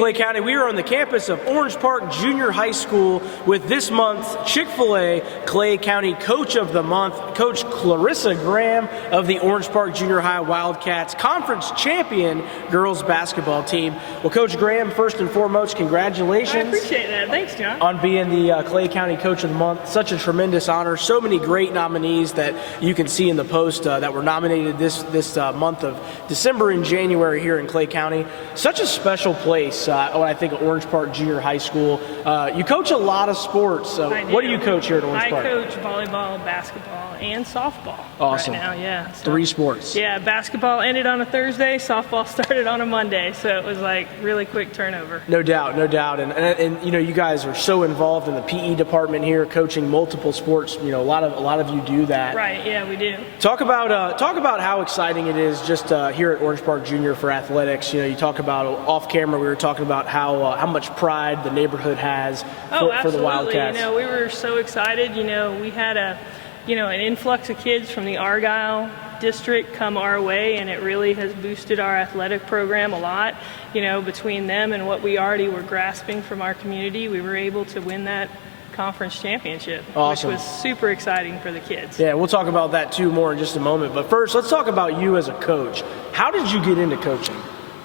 Clay County. We are on the campus of Orange Park Junior High School with this month's Chick-fil-A Clay County Coach of the Month, Coach Clarissa Graham of the Orange Park Junior High Wildcats, conference champion girls basketball team. Well, Coach Graham, first and foremost, congratulations. I appreciate that. Thanks, John. On being the Clay County Coach of the Month. Such a tremendous honor. So many great nominees that you can see in the post that were nominated this month of December and January here in Clay County. Such a special place when I think of Orange Park Junior High School. You coach a lot of sports. What do you coach here at Orange Park? I coach volleyball, basketball, and softball. Awesome. Right now, yeah. So, 3 sports. Yeah, basketball ended on a Thursday, softball started on a Monday, so it was like really quick turnover. No doubt, no doubt. And you know, you guys are so involved in the PE department here, coaching multiple sports. You know, a lot of you do that. Right, yeah, we do. Talk about how exciting it is just here at Orange Park Junior for athletics. You know, you talk about off camera. We were talking about how much pride the neighborhood has for the Wildcats. You know, we were so excited. You know, we had an influx of kids from the Argyle district come our way, and it really has boosted our athletic program a lot. You know, between them and what we already were grasping from our community, we were able to win that conference championship, awesome. Which was super exciting for the kids. Yeah, we'll talk about that too more in just a moment. But first, let's talk about you as a coach. How did you get into coaching?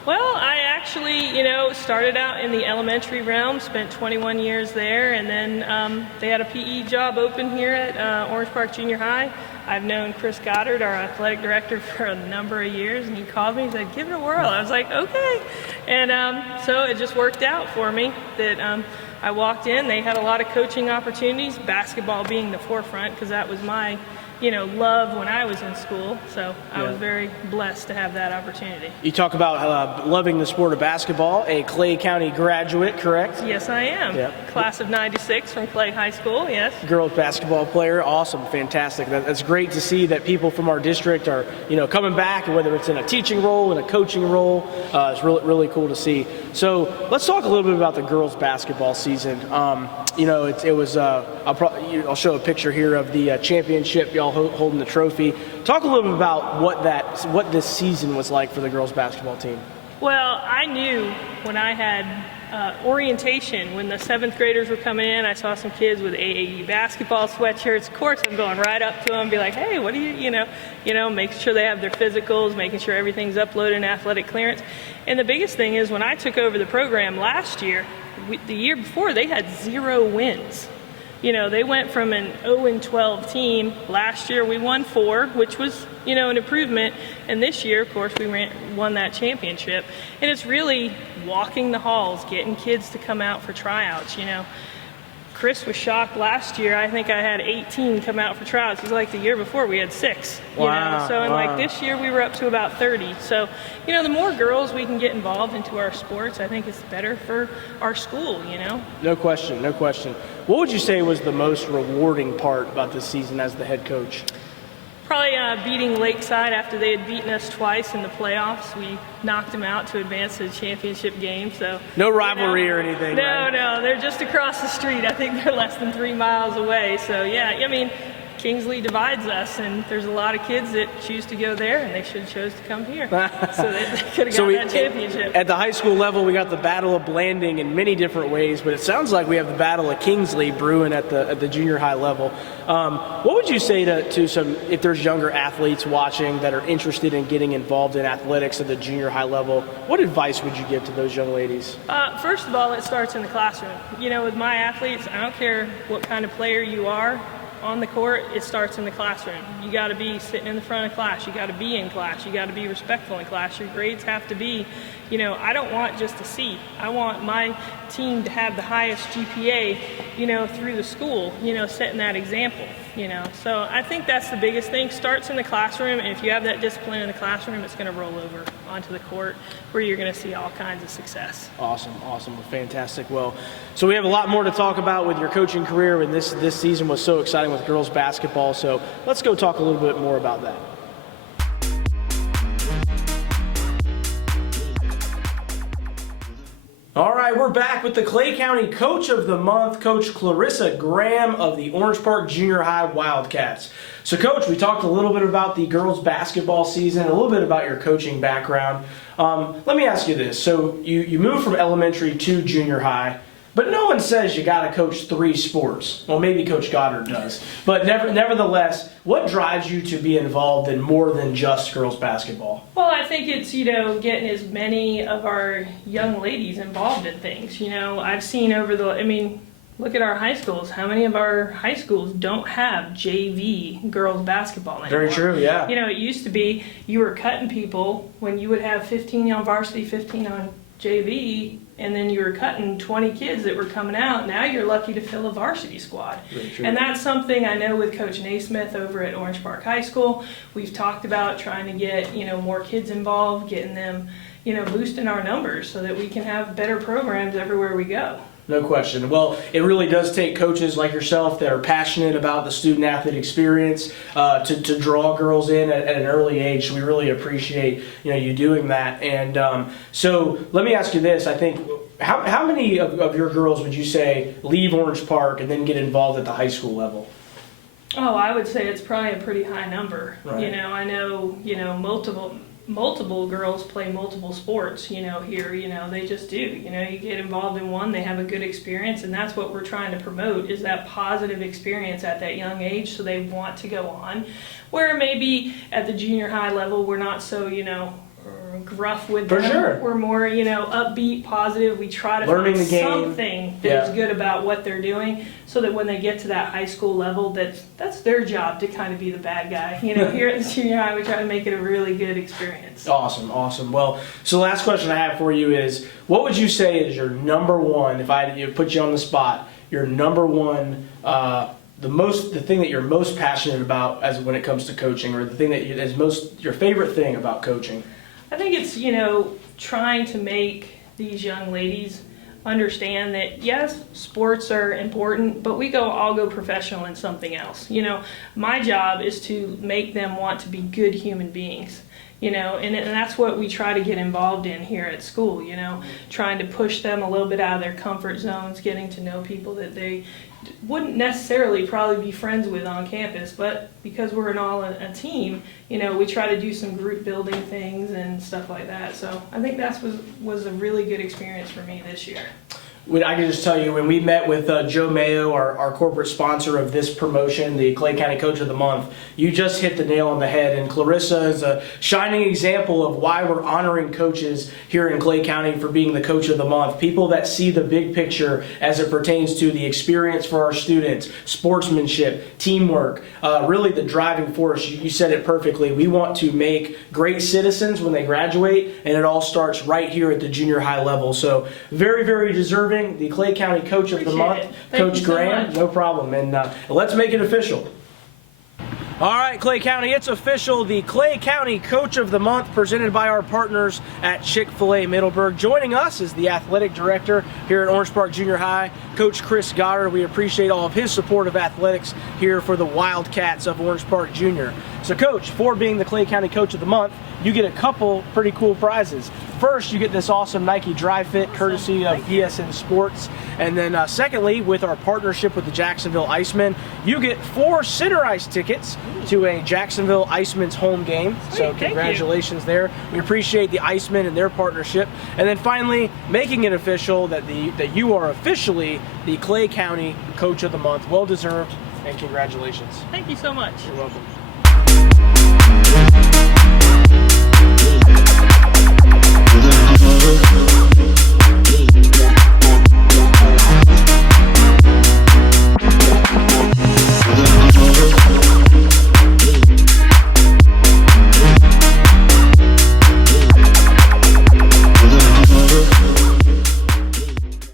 Well, I actually, started out in the elementary realm, spent 21 years there, and then they had a PE job open here at Orange Park Junior High. I've known Chris Goddard, our athletic director, for a number of years, and he called me and said, give it a whirl. I was like, okay. And so it just worked out for me that I walked in. They had a lot of coaching opportunities, basketball being the forefront, because that was my love when I was in school, so I was very blessed to have that opportunity. You talk about loving the sport of basketball, a Clay County graduate, correct? Yes, I am. Yep. Class of '96 from Clay High School, yes. Girls basketball player, awesome, fantastic. That's great to see that people from our district are, coming back, whether it's in a teaching role, in a coaching role. It's really, really cool to see. So let's talk a little bit about the girls basketball season. I'll show a picture here of the championship, y'all holding the trophy. Talk a little bit about what this season was like for the girls basketball team. Well, I knew when I had orientation, when the 7th graders were coming in, I saw some kids with AAU basketball sweatshirts. Of course, I'm going right up to them and be like, hey, what do you, making sure they have their physicals, making sure everything's uploaded in athletic clearance. And the biggest thing is when I took over the program last year, the year before, they had 0 wins. They went from an 0-12 team. Last year we won 4, which was, an improvement. And this year, of course, we won that championship. And it's really walking the halls, getting kids to come out for tryouts, Chris was shocked last year. I think I had 18 come out for tryouts. He's like, the year before we had 6. Wow. So, and like this year we were up to about 30. So, the more girls we can get involved into our sports, I think it's better for our school, No question, no question. What would you say was the most rewarding part about this season as the head coach? Probably beating Lakeside after they had beaten us twice in the playoffs. We knocked them out to advance to the championship game. So no rivalry or anything. No, right? No, they're just across the street. I think they're less than 3 miles away. So yeah, Kingsley divides us, and there's a lot of kids that choose to go there, and they should have chose to come here. So they could have got that championship. At the high school level, we got the Battle of Blanding in many different ways, but it sounds like we have the Battle of Kingsley brewing at the junior high level. What would you say to some, if there's younger athletes watching that are interested in getting involved in athletics at the junior high level, what advice would you give to those young ladies? First of all, it starts in the classroom. With my athletes, I don't care what kind of player you are. On the court, it starts in the classroom. You got to be sitting in the front of class. You got to be in class. You got to be respectful in class. Your grades have to be, I don't want just a C. I want my team to have the highest GPA, through the school, setting that example, So I think that's the biggest thing. Starts in the classroom, and if you have that discipline in the classroom, it's going to roll over onto the court where you're going to see all kinds of success. Awesome, fantastic. Well, so we have a lot more to talk about with your coaching career, and this season was so exciting with girls basketball, so let's go talk a little bit more about that. All right, we're back with the Clay County Coach of the Month, Coach Clarissa Graham of the Orange Park Junior High Wildcats. So, Coach, we talked a little bit about the girls' basketball season, a little bit about your coaching background. Let me ask you this. So, you moved from elementary to junior high, but no one says you got to coach 3 sports. Well, maybe Coach Goddard does. But nevertheless, what drives you to be involved in more than just girls' basketball? Well, I think it's, getting as many of our young ladies involved in things. I've seen look at our high schools. How many of our high schools don't have JV girls basketball anymore? Very true, yeah. It used to be you were cutting people when you would have 15 on varsity, 15 on JV, and then you were cutting 20 kids that were coming out. Now you're lucky to fill a varsity squad. Very true. And that's something I know with Coach Naismith over at Orange Park High School. We've talked about trying to get, more kids involved, getting them, boosting our numbers so that we can have better programs everywhere we go. No question. Well, it really does take coaches like yourself that are passionate about the student-athlete experience to draw girls in at an early age. So we really appreciate you doing that. And so let me ask you this. I think how many of your girls would you say leave Orange Park and then get involved at the high school level? Oh, I would say it's probably a pretty high number. Right. I know multiple girls play multiple sports, here, they just do. You get involved in one, they have a good experience, and that's what we're trying to promote is that positive experience at that young age so they want to go on. Where maybe at the junior high level, we're not so, gruff with them. For sure. We're more, upbeat, positive. We try to Learning find the game. something that is good about what they're doing so that when they get to that high school level, that's their job to kind of be the bad guy. Here at the junior high, we try to make it a really good experience. Awesome. Well, so the last question I have for you is, what would you say is your number one, if I put you on the spot, your number one, the thing that you're most passionate about as when it comes to coaching, or the thing that is your favorite thing about coaching? I think it's, trying to make these young ladies understand that, yes, sports are important, but we all go professional in something else. My job is to make them want to be good human beings. And that's what we try to get involved in here at school, trying to push them a little bit out of their comfort zones, getting to know people that they wouldn't necessarily probably be friends with on campus, but because we're a team, we try to do some group building things and stuff like that. So I think that was a really good experience for me this year. I can just tell you, when we met with Joe Mayo, our corporate sponsor of this promotion, the Clay County Coach of the Month, you just hit the nail on the head. And Clarissa is a shining example of why we're honoring coaches here in Clay County for being the Coach of the Month. People that see the big picture as it pertains to the experience for our students, sportsmanship, teamwork, really the driving force. You said it perfectly. We want to make great citizens when they graduate, and it all starts right here at the junior high level. So very, very deserving. The Clay County Coach of the Month, Coach Graham. No problem. And let's make it official. All right, Clay County, it's official. The Clay County Coach of the Month, presented by our partners at Chick-fil-A Middleburg. Joining us is the athletic director here at Orange Park Junior High, Coach Chris Goddard. We appreciate all of his support of athletics here for the Wildcats of Orange Park Junior. So, Coach, for being the Clay County Coach of the Month, you get a couple pretty cool prizes. First, you get this awesome Nike Dry Fit courtesy of ESN Sports. And then secondly, with our partnership with the Jacksonville Icemen, you get 4 center ice tickets to a Jacksonville Icemen's home game. So congratulations there. We appreciate the Icemen and their partnership. And then finally, making it official that you are officially the Clay County Coach of the Month. Well deserved, and congratulations. Thank you so much. You're welcome. We'll be right back.